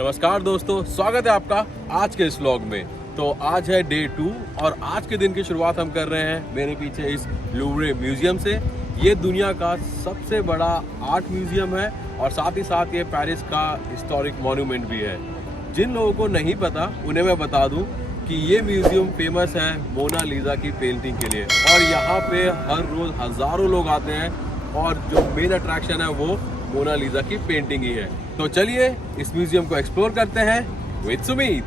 नमस्कार दोस्तों, स्वागत है आपका आज के इस व्लॉग में। तो आज है डे 2 और आज के दिन की शुरुआत हम कर रहे हैं मेरे पीछे इस लूवरे म्यूजियम से। ये दुनिया का सबसे बड़ा आर्ट म्यूजियम है और साथ ही साथ ये पेरिस का हिस्टोरिक मॉन्यूमेंट भी है। जिन लोगों को नहीं पता उन्हें मैं बता दूं कि ये म्यूजियम फेमस है मोनालिसा की पेंटिंग के लिए और यहाँ पे हर रोज हजारों लोग आते हैं और जो मेन अट्रैक्शन है वो मोनालिसा की पेंटिंग ही है। तो चलिए इस म्यूजियम को एक्सप्लोर करते हैं विद सुमित।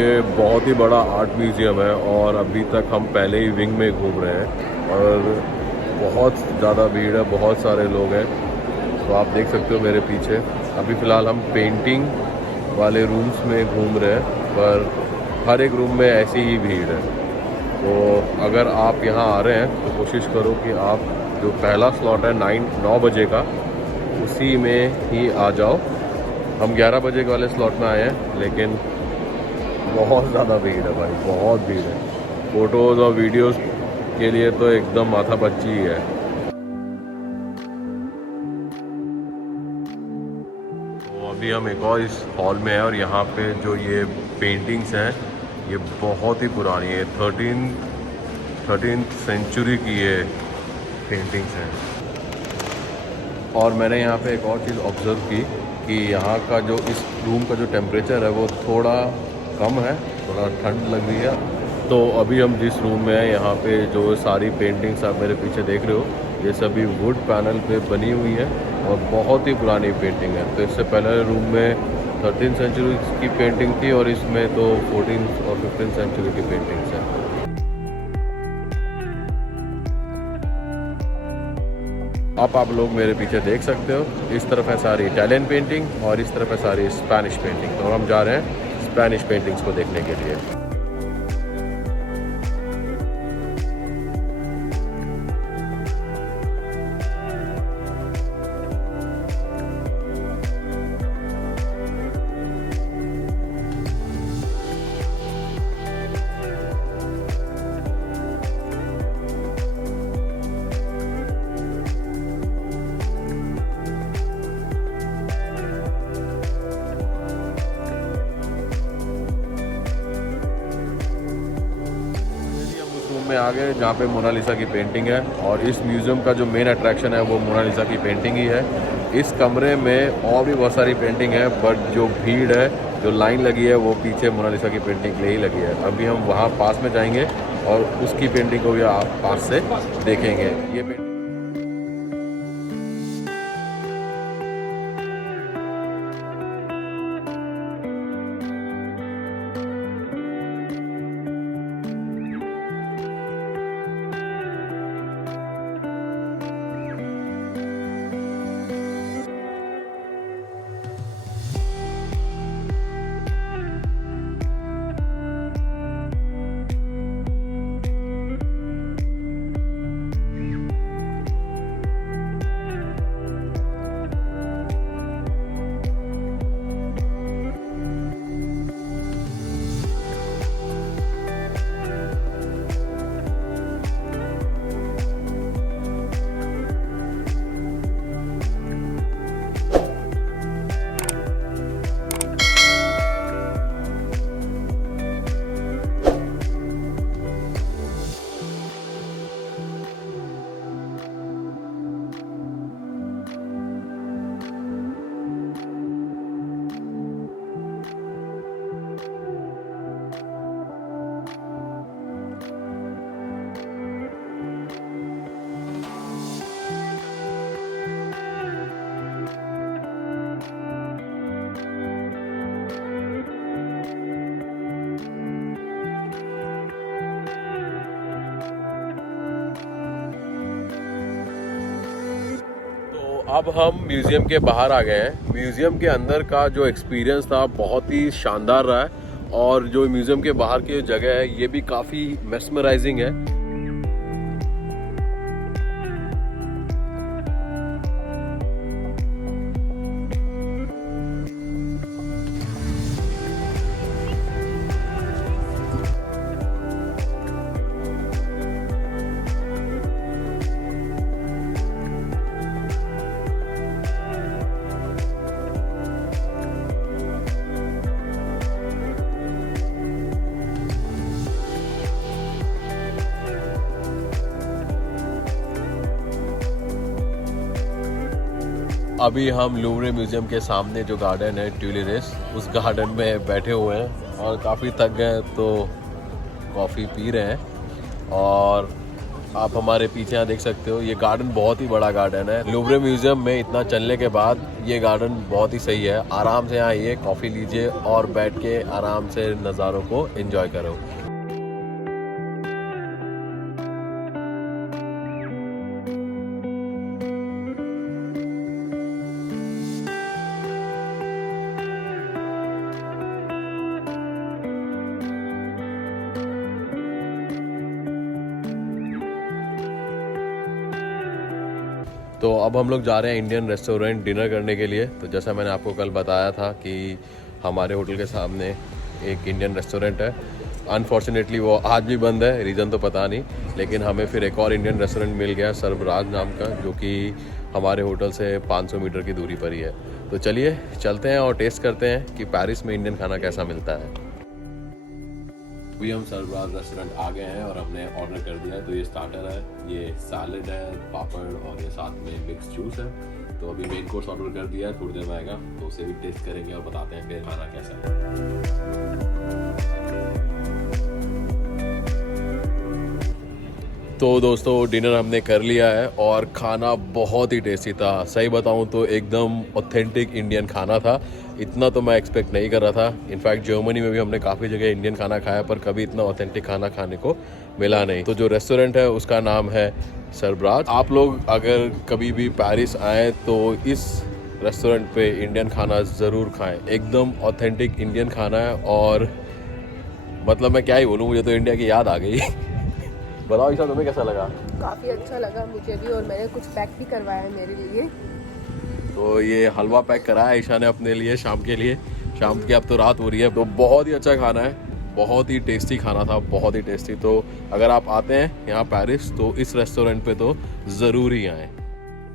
ये बहुत ही बड़ा आर्ट म्यूज़ियम है और अभी तक हम पहले ही विंग में घूम रहे हैं और बहुत ज़्यादा भीड़ है, बहुत सारे लोग हैं। तो आप देख सकते हो मेरे पीछे। अभी फ़िलहाल हम पेंटिंग वाले रूम्स में घूम रहे हैं पर हर एक रूम में ऐसी ही भीड़ है। तो अगर आप यहाँ आ रहे हैं तो कोशिश करो कि आप जो पहला स्लॉट है 9 बजे का उसी में ही आ जाओ। हम 11 बजे के वाले स्लॉट में आए हैं लेकिन बहुत ज़्यादा भीड़ है भाई, बहुत भीड़ है। फ़ोटोज़ और वीडियोस के लिए तो एकदम माथा पच्ची ही है। तो अभी हम एक और इस हॉल में हैं और यहाँ पे जो ये पेंटिंग्स हैं ये बहुत ही पुरानी है। 13th सेंचुरी की ये पेंटिंग्स हैं। और मैंने यहाँ पे एक और चीज़ ऑब्ज़र्व की कि यहाँ का जो इस रूम का जो टेम्परेचर है वो थोड़ा कम है, थोड़ा ठंड लग रही है। तो अभी हम जिस रूम में हैं यहाँ पे जो सारी पेंटिंग्स आप मेरे पीछे देख रहे हो ये सभी वुड पैनल पे बनी हुई है और बहुत ही पुरानी पेंटिंग है। तो इससे पहले रूम में 13th सेंचुरी की पेंटिंग थी और इसमें तो 14th और 15th सेंचुरी की पेंटिंग्स हैं। आप लोग मेरे पीछे देख सकते हो, इस तरफ है सारी इटालियन पेंटिंग और इस तरफ है सारी स्पेनिश पेंटिंग। तो हम जा रहे हैं स्पेनिश पेंटिंग्स को देखने के लिए। में आ गए जहाँ पे मोनालिसा की पेंटिंग है, और इस म्यूज़ियम का जो मेन अट्रैक्शन है वो मोनालिसा की पेंटिंग ही है। इस कमरे में और भी बहुत सारी पेंटिंग है, बट जो भीड़ है, जो लाइन लगी है, वो पीछे मोनालिसा की पेंटिंग के लिए ही लगी है। अभी हम वहाँ पास में जाएंगे और उसकी पेंटिंग को भी आप पास से देखेंगे। ये पेंटिंग अब हम म्यूज़ियम के बाहर आ गए हैं। म्यूज़ियम के अंदर का जो एक्सपीरियंस था बहुत ही शानदार रहा है, और जो म्यूज़ियम के बाहर की जो जगह है ये भी काफ़ी मेस्मराइजिंग है। अभी हम लूवरे म्यूज़ियम के सामने जो गार्डन है ट्यूलिरेस, उस गार्डन में बैठे हुए हैं और काफ़ी थक गए तो कॉफ़ी पी रहे हैं। और आप हमारे पीछे यहाँ देख सकते हो, ये गार्डन बहुत ही बड़ा गार्डन है। लूवरे म्यूज़ियम में इतना चलने के बाद ये गार्डन बहुत ही सही है। आराम से यहाँ आइए, कॉफ़ी लीजिए और बैठ के आराम से नज़ारों को एंजॉय करो। तो अब हम लोग जा रहे हैं इंडियन रेस्टोरेंट डिनर करने के लिए। तो जैसा मैंने आपको कल बताया था कि हमारे होटल के सामने एक इंडियन रेस्टोरेंट है। अनफॉर्चुनेटली वो आज भी बंद है, रीज़न तो पता नहीं, लेकिन हमें फिर एक और इंडियन रेस्टोरेंट मिल गया सर्वराज नाम का, जो कि हमारे होटल से 500 मीटर की दूरी पर ही है। तो चलिए चलते हैं और टेस्ट करते हैं कि पेरिस में इंडियन खाना कैसा मिलता है। अभी हम सर्वराज रेस्टोरेंट आ गए हैं और हमने ऑर्डर कर दिया है। तो ये स्टार्टर है, ये सैलड है, पापड़ और ये साथ में मिक्स जूस है। तो अभी मेन कोर्स ऑर्डर कर दिया है, थोड़ी देर में आएगा तो उसे भी टेस्ट करेंगे और बताते हैं कि खाना कैसा है। तो दोस्तों डिनर हमने कर लिया है और खाना बहुत ही टेस्टी था। सही बताऊं तो एकदम ऑथेंटिक इंडियन खाना था। इतना तो मैं एक्सपेक्ट नहीं कर रहा था। इनफैक्ट जर्मनी में भी हमने काफ़ी जगह इंडियन खाना खाया, पर कभी इतना ऑथेंटिक खाना खाने को मिला नहीं। तो जो रेस्टोरेंट है उसका नाम है सर्वराज। आप लोग अगर कभी भी पेरिस आएँ तो इस रेस्टोरेंट पे इंडियन खाना ज़रूर खाएं। एकदम ऑथेंटिक इंडियन खाना है और मतलब मैं क्या ही बोलूँ, मुझे तो इंडिया की याद आ गई। बताओ ईशा, तुम्हें कैसा लगा? काफ़ी अच्छा लगा मुझे भी, और मैंने कुछ पैक भी करवाया है मेरे लिए। तो ये हलवा पैक कराया ईशा ने अपने लिए शाम के लिए। शाम की अब तो रात हो रही है। तो बहुत ही अच्छा खाना है, बहुत ही टेस्टी खाना था, बहुत ही टेस्टी। तो अगर आप आते हैं यहाँ पेरिस तो इस रेस्टोरेंट पे तो ज़रूर ही आएँ।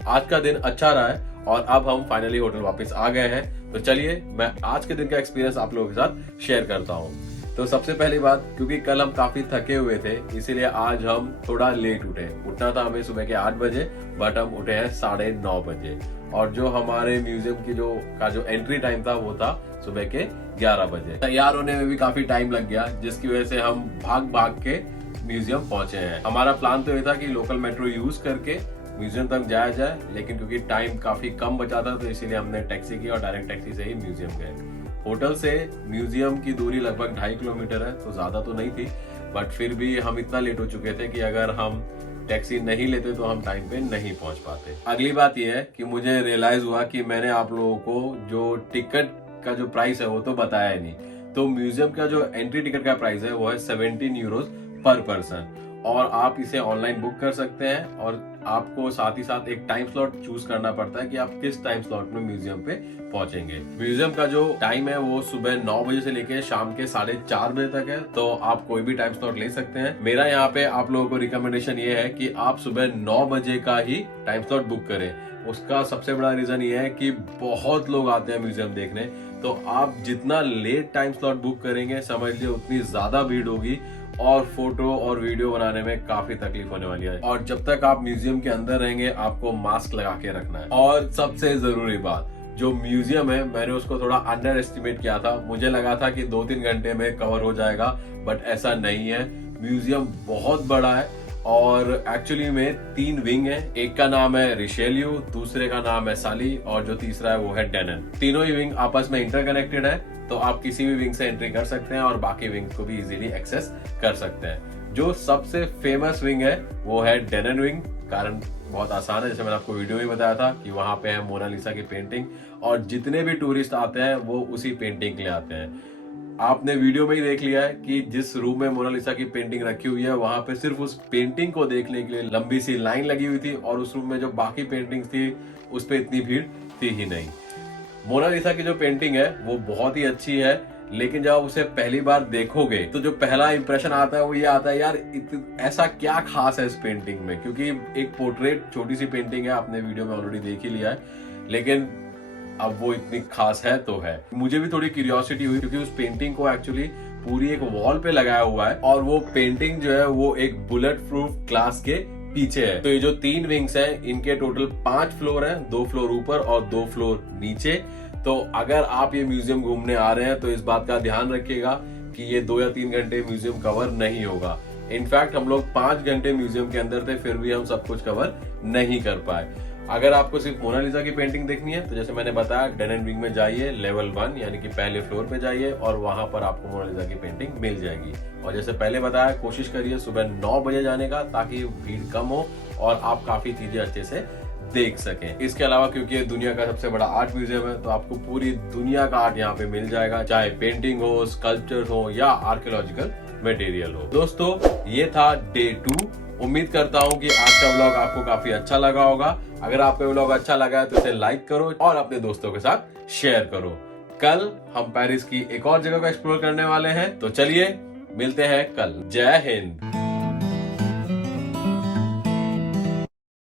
आज का दिन अच्छा रहा है और अब हम फाइनली होटल वापस आ गए हैं। तो चलिए मैं आज के दिन का एक्सपीरियंस आप लोगों के साथ शेयर करता हूँ। तो सबसे पहली बात, क्योंकि कल हम काफी थके हुए थे, इसीलिए आज हम थोड़ा लेट उठे। उठना था हमें सुबह के 8 बजे, बट हम उठे हैं 9:30 बजे। और जो हमारे म्यूजियम की जो एंट्री टाइम था वो था सुबह के 11 बजे। तैयार होने में भी काफी टाइम लग गया, जिसकी वजह से हम भाग भाग के म्यूजियम पहुंचे हैं। हमारा प्लान तो ये था कि लोकल मेट्रो यूज करके म्यूजियम तक जाया जाए, लेकिन क्योंकि टाइम काफी कम बचा था तो इसीलिए हमने टैक्सी की और डायरेक्ट टैक्सी से ही म्यूजियम गए। होटल से म्यूजियम की दूरी लगभग 2.5 किलोमीटर है, तो ज्यादा तो नहीं थी, बट फिर भी हम इतना लेट हो चुके थे कि अगर हम टैक्सी नहीं लेते तो हम टाइम पे नहीं पहुंच पाते। अगली बात यह है कि मुझे रियलाइज हुआ कि मैंने आप लोगों को जो टिकट का जो प्राइस है वो तो बताया ही नहीं। तो म्यूजियम का जो एंट्री टिकट का प्राइस है वो है 17 यूरोज पर पर्सन, और आप इसे ऑनलाइन बुक कर सकते हैं। और आपको साथ ही साथ एक टाइम स्लॉट चूज करना पड़ता है कि आप किस टाइम स्लॉट में म्यूजियम पे पहुंचेंगे। म्यूजियम का जो टाइम है वो सुबह 9 बजे से लेके शाम के 4:30 बजे तक है, तो आप कोई भी टाइम स्लॉट ले सकते हैं। मेरा यहाँ पे आप लोगों को रिकमेंडेशन ये है कि आप सुबह 9 बजे का ही टाइम स्लॉट बुक करें। उसका सबसे बड़ा रीजन ये है कि बहुत लोग आते हैं म्यूजियम देखने, तो आप जितना लेट टाइम स्लॉट बुक करेंगे समझ लीजिए उतनी ज्यादा भीड़ होगी और फोटो और वीडियो बनाने में काफी तकलीफ होने वाली है। और जब तक आप म्यूजियम के अंदर रहेंगे आपको मास्क लगा के रखना है। और सबसे जरूरी बात, जो म्यूजियम है मैंने उसको थोड़ा अंडर एस्टिमेट किया था। मुझे लगा था कि 2-3 घंटे में कवर हो जाएगा, बट ऐसा नहीं है। म्यूजियम बहुत बड़ा है और एक्चुअली में 3 विंग है। एक का नाम है रिशेल्यू, दूसरे का नाम है साली और जो तीसरा है वो है डेनन। तीनों ही विंग आपस में इंटरकनेक्टेड है, तो आप किसी भी विंग से एंट्री कर सकते हैं और बाकी विंग को भी इजीली एक्सेस कर सकते हैं। जो सबसे फेमस विंग है वो है डेनन विंग। कारण बहुत आसान है, जैसे मैंने आपको वीडियो में बताया था कि वहां पे है मोनालिसा की पेंटिंग, और जितने भी टूरिस्ट आते हैं वो उसी पेंटिंग के लिए आते हैं। आपने वीडियो में ही देख लिया है कि जिस रूम में मोनालिसा की पेंटिंग रखी हुई है वहां पे सिर्फ उस पेंटिंग को देखने के लिए लंबी सी लाइन लगी हुई थी, और उस रूम में जो बाकी पेंटिंग्स थी उस पे इतनी भीड़ थी ही नहीं। मोनालिसा की जो पेंटिंग है वो बहुत ही अच्छी है, लेकिन जब आप उसे पहली बार देखोगे तो जो पहला इंप्रेशन आता है वो ये आता है, यार ऐसा क्या खास है इस पेंटिंग में। क्योंकि एक पोर्ट्रेट छोटी सी पेंटिंग है, आपने वीडियो में ऑलरेडी देख ही लिया है, लेकिन अब वो इतनी खास है तो है। मुझे भी थोड़ी क्यूरियोसिटी हुई क्योंकि उस पेंटिंग को एक्चुअली पूरी एक वॉल पे लगाया हुआ है, और वो पेंटिंग जो है वो एक बुलेट प्रूफ ग्लास के पीछे है। तो ये जो 3 विंग्स हैं इनके टोटल 5 फ्लोर हैं, 2 फ्लोर ऊपर और 2 फ्लोर नीचे। तो अगर आप ये म्यूजियम घूमने आ रहे हैं तो इस बात का ध्यान रखिएगा कि ये 2 या 3 घंटे म्यूजियम कवर नहीं होगा। इनफैक्ट हम लोग 5 घंटे म्यूजियम के अंदर थे, फिर भी हम सब कुछ कवर नहीं कर पाए। अगर आपको सिर्फ मोनालिसा की पेंटिंग देखनी है तो जैसे मैंने बताया डेनन विंग में जाइए, लेवल 1 यानी कि पहले फ्लोर पे जाइए और वहां पर आपको मोनालिसा की पेंटिंग मिल जाएगी। और जैसे पहले बताया, कोशिश करिए सुबह 9 बजे जाने का ताकि भीड़ कम हो और आप काफी चीजें अच्छे से देख सकें। इसके अलावा क्योंकि ये दुनिया का सबसे बड़ा आर्ट म्यूजियम है तो आपको पूरी दुनिया का आर्ट यहाँ पे मिल जाएगा, चाहे पेंटिंग हो, स्कल्पचर हो या आर्कियोलॉजिकल मटेरियल हो। दोस्तों ये था डे 2। उम्मीद करता हूँ कि आज का व्लॉग आपको काफी अच्छा लगा होगा। अगर आपको व्लॉग अच्छा लगा है तो इसे लाइक करो और अपने दोस्तों के साथ शेयर करो। कल हम पेरिस की एक और जगह को एक्सप्लोर करने वाले हैं, तो चलिए मिलते हैं कल। जय हिंद।